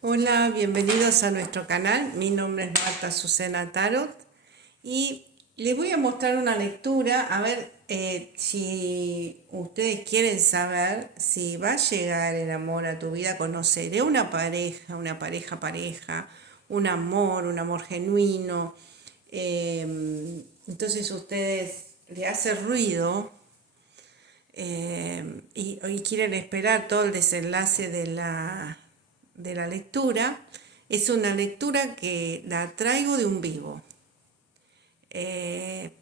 Hola, bienvenidos a nuestro canal. Mi nombre es Marta Azucena Tarot y les voy a mostrar una lectura a ver si ustedes quieren saber si va a llegar el amor a tu vida, conoceré una pareja, un amor genuino. Entonces ustedes le hace ruido y quieren esperar todo el desenlace de la lectura. Es una lectura que la traigo de un vivo. Eh,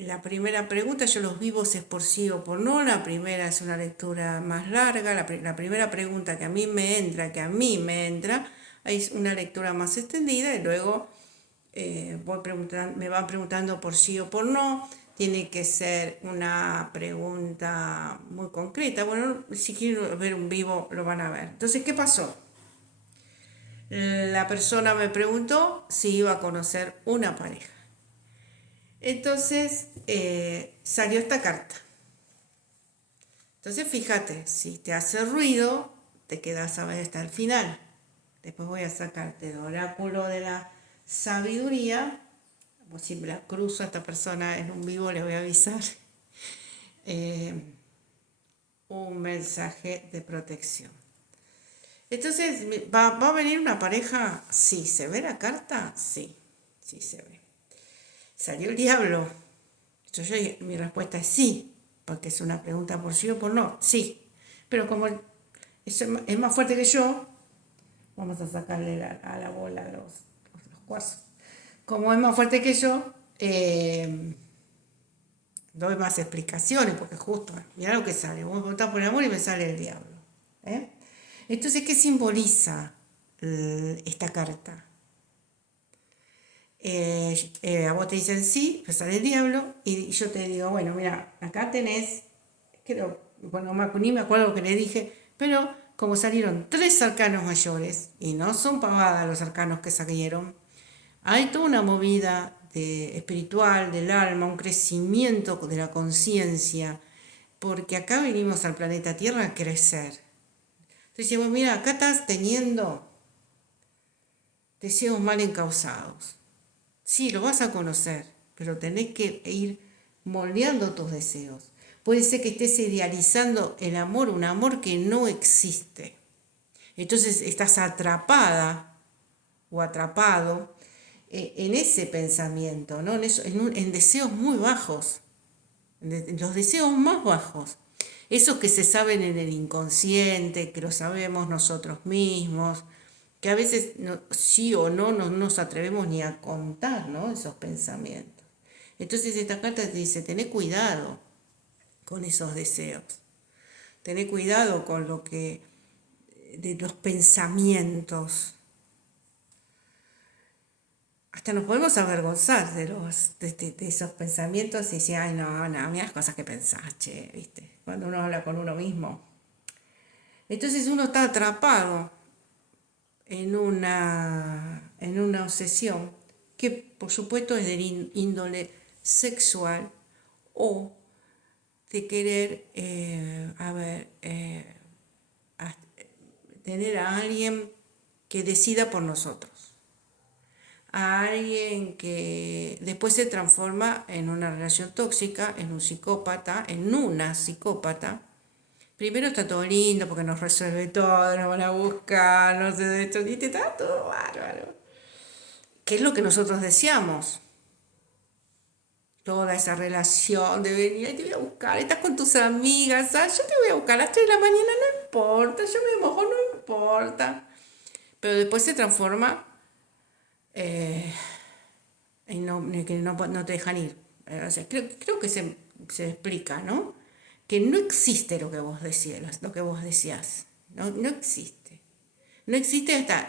la primera pregunta, yo los vivos es por sí o por no. La primera es una lectura más larga. La primera pregunta que a mí me entra, es una lectura más extendida y luego me van preguntando por sí o por no. Tiene que ser una pregunta muy concreta. Bueno, si quieren ver un vivo lo van a ver. Entonces, ¿qué pasó? La persona me preguntó si iba a conocer una pareja. Entonces salió esta carta. Entonces fíjate, si te hace ruido, te quedas a ver hasta el final. Después voy a sacarte el oráculo de la sabiduría. Como si me la cruzo a esta persona en un vivo, le voy a avisar. eh, un mensaje de protección. Entonces, ¿va a venir una pareja? Sí. ¿Se ve la carta? Sí, sí se ve. ¿Salió el diablo? Mi respuesta es sí, porque es una pregunta por sí o por no. Sí. Pero como eso es más fuerte que yo, vamos a sacarle a la bola los cuarzos. Como es más fuerte que yo, doy más explicaciones, porque justo, mira lo que sale. Vos me preguntás por el amor y me sale el diablo. ¿eh? Entonces, ¿qué simboliza esta carta? A vos te dicen sí, pues sale el diablo, y yo te digo, bueno, mira, acá tenés, creo, bueno, ni me acuerdo lo que le dije, pero como salieron tres arcanos mayores, y no son pavadas los arcanos que salieron, hay toda una movida espiritual del alma, un crecimiento de la conciencia, porque acá venimos al planeta Tierra a crecer. Entonces, bueno, mira, acá estás teniendo deseos mal encausados. Sí, lo vas a conocer, pero tenés que ir moldeando tus deseos. Puede ser que estés idealizando el amor, un amor que no existe. Entonces estás atrapada o atrapado en ese pensamiento, ¿no? En deseos muy bajos, en los deseos más bajos. Esos que se saben en el inconsciente, que lo sabemos nosotros mismos, que a veces sí o no nos atrevemos ni a contar, ¿no? Esos pensamientos. Entonces esta carta te dice, tené cuidado con esos deseos, tené cuidado con de los pensamientos. Hasta nos podemos avergonzar de esos pensamientos y decir, ay, no, mira las cosas que pensás, che, ¿viste? Cuando uno habla con uno mismo. Entonces uno está atrapado en una obsesión que por supuesto es de índole sexual o de querer, tener a alguien que decida por nosotros, a alguien que después se transforma en una relación tóxica, en un psicópata, en una psicópata. Primero está todo lindo porque nos resuelve todo, nos van a buscar, no sé de esto, y está todo bárbaro. ¿Qué es lo que nosotros deseamos? Toda esa relación de venir, te voy a buscar, estás con tus amigas, ¿sabes? Yo te voy a buscar a las 3 de la mañana, no importa, yo me mojo, no importa. Pero después se transforma en que no te dejan ir. O sea, creo que se explica, ¿no? Que no existe lo que vos decías, lo que vos decías. No existe. No existe hasta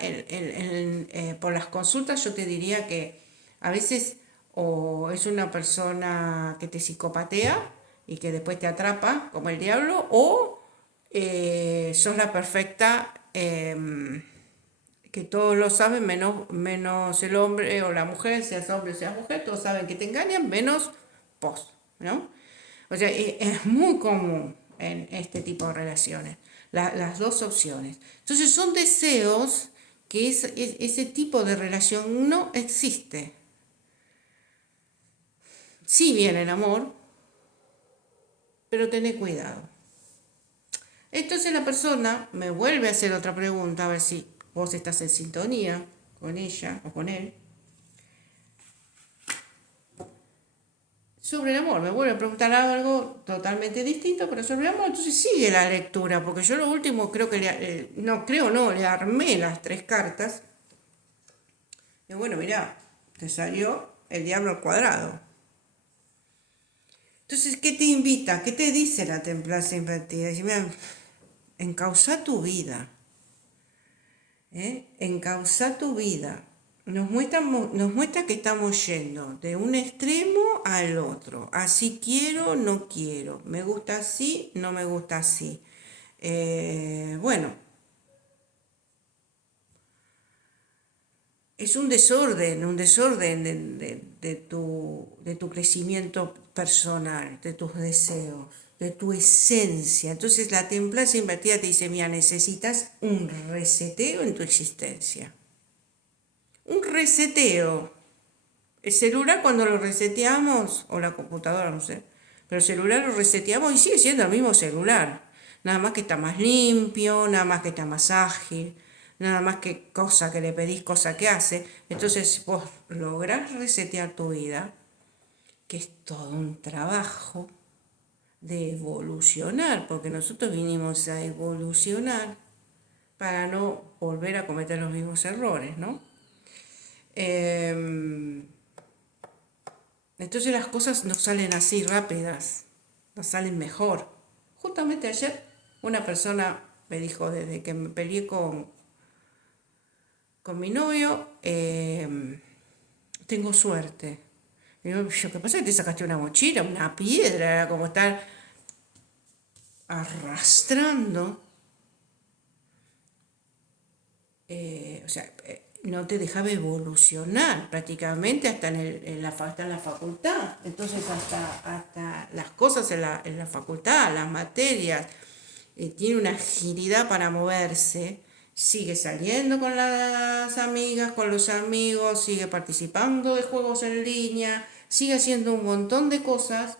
por las consultas yo te diría que a veces o es una persona que te psicopatea y que después te atrapa como el diablo o sos la perfecta que todos lo saben menos el hombre o la mujer, seas hombre o seas mujer, todos saben que te engañan menos vos, ¿no? O sea, es muy común en este tipo de relaciones, las dos opciones. Entonces son deseos que ese tipo de relación no existe. Sí viene el amor, pero tené cuidado. Entonces la persona me vuelve a hacer otra pregunta, a ver si vos estás en sintonía con ella o con él. Sobre el amor, me vuelve a preguntar algo totalmente distinto, pero sobre el amor, entonces sigue la lectura, porque yo lo último creo que le armé las 3 cartas. Y bueno, mirá, te salió el diablo al cuadrado. Entonces, ¿qué te invita? ¿Qué te dice la templanza invertida? Dice, mira, encausa tu vida, encausa tu vida. Nos muestra que estamos yendo de un extremo al otro. Así quiero, no quiero. Me gusta así, no me gusta así. Bueno, es un desorden de tu crecimiento personal, de tus deseos, de tu esencia. Entonces la templanza invertida te dice, mira, necesitas un reseteo en tu existencia. Un reseteo. El celular cuando lo reseteamos, o la computadora, no sé, pero el celular lo reseteamos y sigue siendo el mismo celular. Nada más que está más limpio, nada más que está más ágil, nada más que cosa que le pedís, cosa que hace. Entonces vos lográs resetear tu vida, que es todo un trabajo de evolucionar, porque nosotros vinimos a evolucionar para no volver a cometer los mismos errores, ¿no? Entonces las cosas no salen así rápidas, no salen mejor. Justamente ayer una persona me dijo, desde que me peleé con mi novio, tengo suerte. Digo, ¿qué pasa? Que te sacaste una mochila, una piedra, era como estar arrastrando. No te dejaba evolucionar prácticamente hasta hasta en la facultad. Entonces hasta las cosas en la facultad, las materias, tiene una agilidad para moverse, sigue saliendo con las amigas, con los amigos, sigue participando de juegos en línea, sigue haciendo un montón de cosas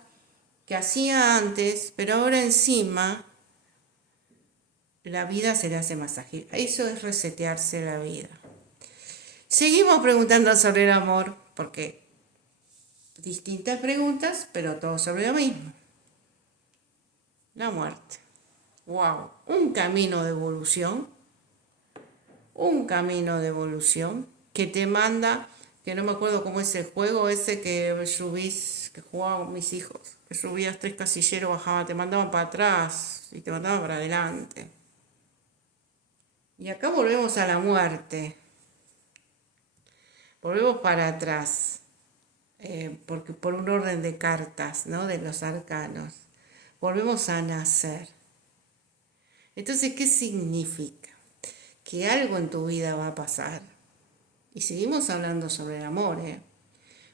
que hacía antes, pero ahora encima la vida se le hace más ágil. Eso es resetearse la vida. Seguimos preguntando sobre el amor, porque distintas preguntas, pero todo sobre lo mismo. La muerte. Wow, un camino de evolución que te manda, que no me acuerdo cómo es el juego ese que subís, que jugaban mis hijos, que subías 3 casilleros, bajaban, te mandaban para atrás y te mandaban para adelante. Y acá volvemos a la muerte, volvemos para atrás, porque por un orden de cartas, ¿no? De los arcanos, volvemos a nacer. Entonces, ¿qué significa? Que algo en tu vida va a pasar. Y seguimos hablando sobre el amor,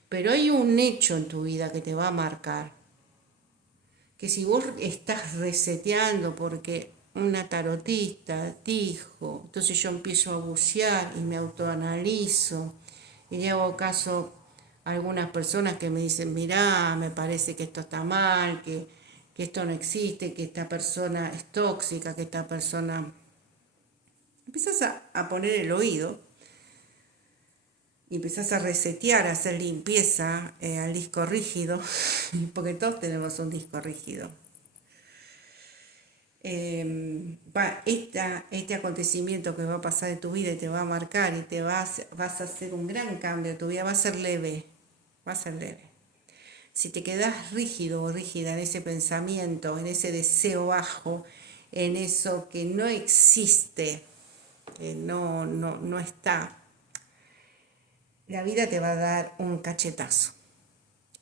pero hay un hecho en tu vida que te va a marcar. Que si vos estás reseteando porque una tarotista dijo, entonces yo empiezo a bucear y me autoanalizo y le hago caso a algunas personas que me dicen, mirá, me parece que esto está mal, que esto no existe, que esta persona es tóxica, que esta persona... Empiezas a poner el oído y empezás a resetear, a hacer limpieza al disco rígido, porque todos tenemos un disco rígido. Este acontecimiento que va a pasar en tu vida y te va a marcar y vas a hacer un gran cambio en tu vida, va a ser leve. Si te quedas rígido o rígida en ese pensamiento, en ese deseo bajo, en eso que no existe, no está, la vida te va a dar un cachetazo.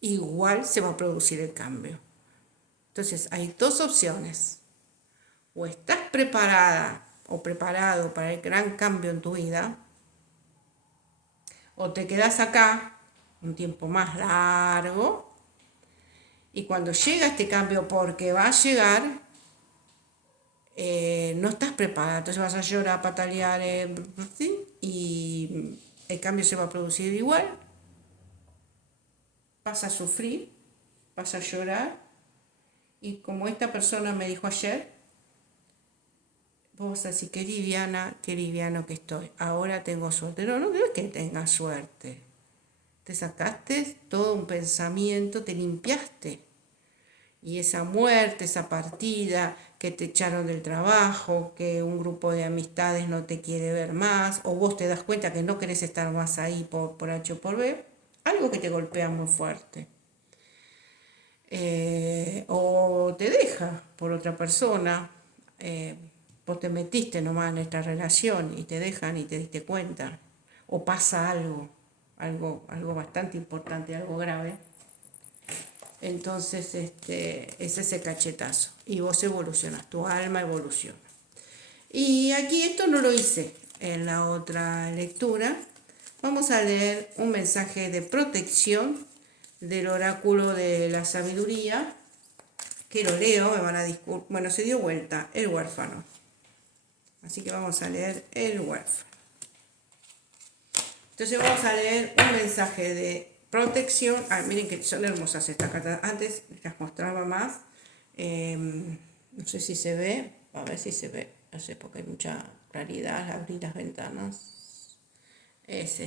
Igual se va a producir el cambio. Entonces hay 2 opciones. O estás preparada o preparado para el gran cambio en tu vida, o te quedas acá un tiempo más largo y cuando llega este cambio, porque va a llegar, no estás preparada, entonces vas a llorar, a patalear, ¿sí? Y el cambio se va a producir igual, vas a sufrir, vas a llorar, y como esta persona me dijo ayer, vos así, qué liviana, qué liviano que estoy, ahora tengo suerte. No, no creo que tengas suerte. Te sacaste todo un pensamiento, te limpiaste. Y esa muerte, esa partida, que te echaron del trabajo, que un grupo de amistades no te quiere ver más, o vos te das cuenta que no querés estar más ahí por H o por B, algo que te golpea muy fuerte. O te deja por otra persona, eh, vos te metiste nomás en esta relación y te dejan y te diste cuenta, o pasa algo bastante importante, algo grave. Entonces, es ese cachetazo. Y vos evolucionas, tu alma evoluciona. Y aquí esto no lo hice en la otra lectura. Vamos a leer un mensaje de protección del oráculo de la sabiduría, que lo leo, me van a disculpar. Bueno, se dio vuelta, el huérfano. Así que vamos a leer el huérfano. Entonces vamos a leer un mensaje de protección. Miren que son hermosas estas cartas. Antes las mostraba más. No sé si se ve. A ver si se ve. No sé, porque hay mucha claridad al abrir las ventanas. Es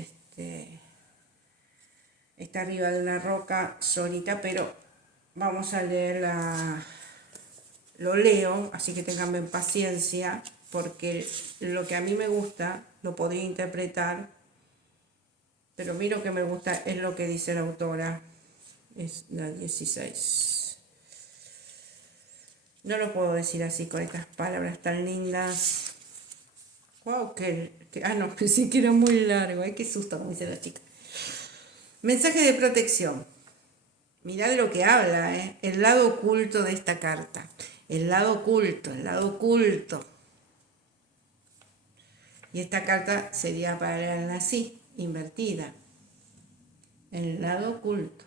está arriba de una roca solita, pero vamos a leerla. Lo leo, así que tenganme paciencia, porque lo que a mí me gusta lo podría interpretar, pero a mí lo que me gusta es lo que dice la autora. Es la 16. No lo puedo decir así con estas palabras tan lindas. Wow, no, pensé que era muy largo. Ay, qué susto, como dice la chica. Mensaje de protección. Mirá de lo que habla, ¿eh? El lado oculto de esta carta. El lado oculto, el lado oculto. Y esta carta sería para leerla así, invertida. El lado oculto.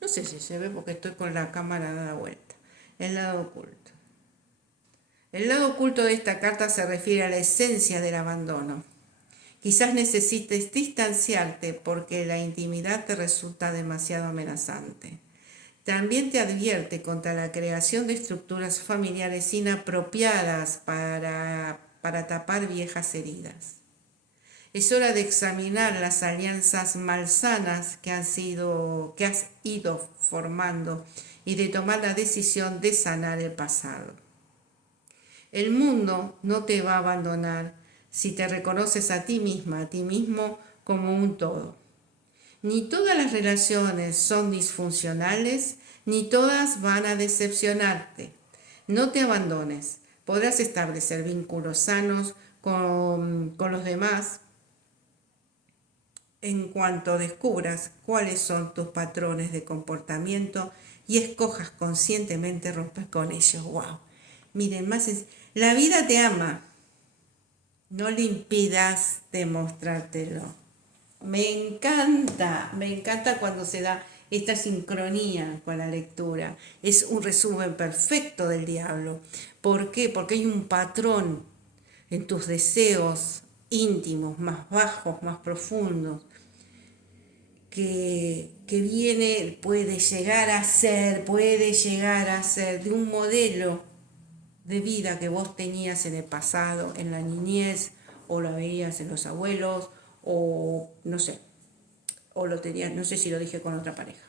No sé si se ve porque estoy con la cámara dada vuelta. El lado oculto. El lado oculto de esta carta se refiere a la esencia del abandono. Quizás necesites distanciarte porque la intimidad te resulta demasiado amenazante. También te advierte contra la creación de estructuras familiares inapropiadas para tapar viejas heridas. Es hora de examinar las alianzas malsanas que has ido formando y de tomar la decisión de sanar el pasado. El mundo no te va a abandonar si te reconoces a ti misma, a ti mismo como un todo. Ni todas las relaciones son disfuncionales, ni todas van a decepcionarte. No te abandones. Podrás establecer vínculos sanos con los demás en cuanto descubras cuáles son tus patrones de comportamiento y escojas conscientemente romper con ellos. ¡Wow! Miren, la vida te ama. No le impidas demostrártelo. Me encanta cuando se da esta sincronía con la lectura. Es un resumen perfecto del diablo. ¿Por qué? Porque hay un patrón en tus deseos íntimos, más bajos, más profundos, que puede llegar a ser de un modelo de vida que vos tenías en el pasado, en la niñez, o lo veías en los abuelos, o no sé, o lo tenías, no sé si lo dije con otra pareja.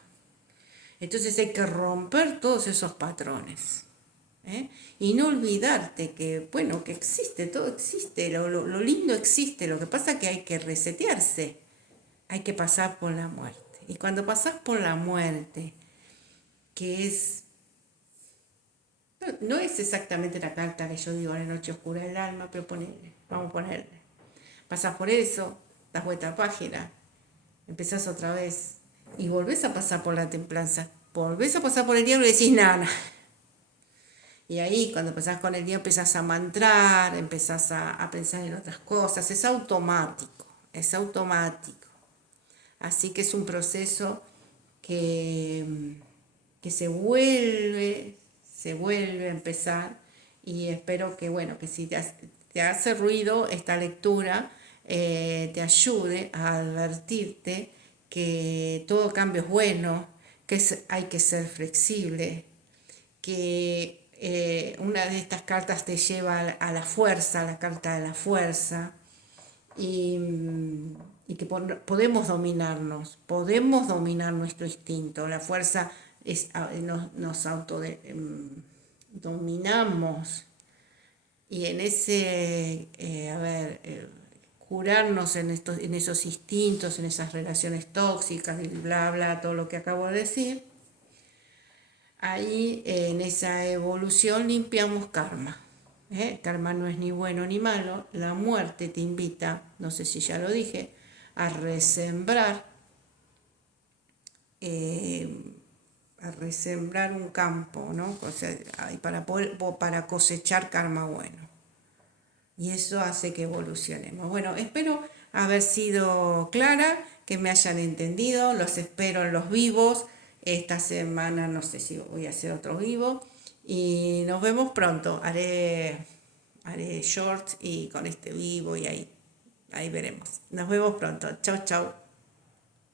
Entonces hay que romper todos esos patrones. Y no olvidarte que, bueno, que existe, todo existe, lo lindo existe, lo que pasa es que hay que resetearse, hay que pasar por la muerte. Y cuando pasás por la muerte, que no es exactamente la carta que yo digo en la noche oscura del alma, pero vamos a ponerle. Pasás por eso, das vuelta a página, empezás otra vez y volvés a pasar por la templanza, volvés a pasar por el diablo y decís nada. Y ahí cuando empezás con el diablo empezás a mantrar, empezás a pensar en otras cosas, es automático. Así que es un proceso que se vuelve a empezar y espero que, bueno, que si te hace ruido esta lectura, te ayude a advertirte que todo cambio es bueno, que hay que ser flexible, que una de estas cartas te lleva a la fuerza, la carta de la fuerza, y, y que podemos dominar nuestro instinto. La fuerza es, nos autodominamos y en ese, curarnos en esos instintos, en esas relaciones tóxicas y bla, bla, todo lo que acabo de decir, ahí en esa evolución limpiamos karma. Karma no es ni bueno ni malo. La muerte te invita, no sé si ya lo dije, a resembrar, eh, a resembrar un campo, ¿no? O sea, para cosechar karma bueno. Y eso hace que evolucionemos. Bueno, espero haber sido clara, que me hayan entendido. Los espero en los vivos. Esta semana no sé si voy a hacer otro vivo. Y nos vemos pronto. Haré shorts y con este vivo y ahí veremos. Nos vemos pronto. Chau, chau.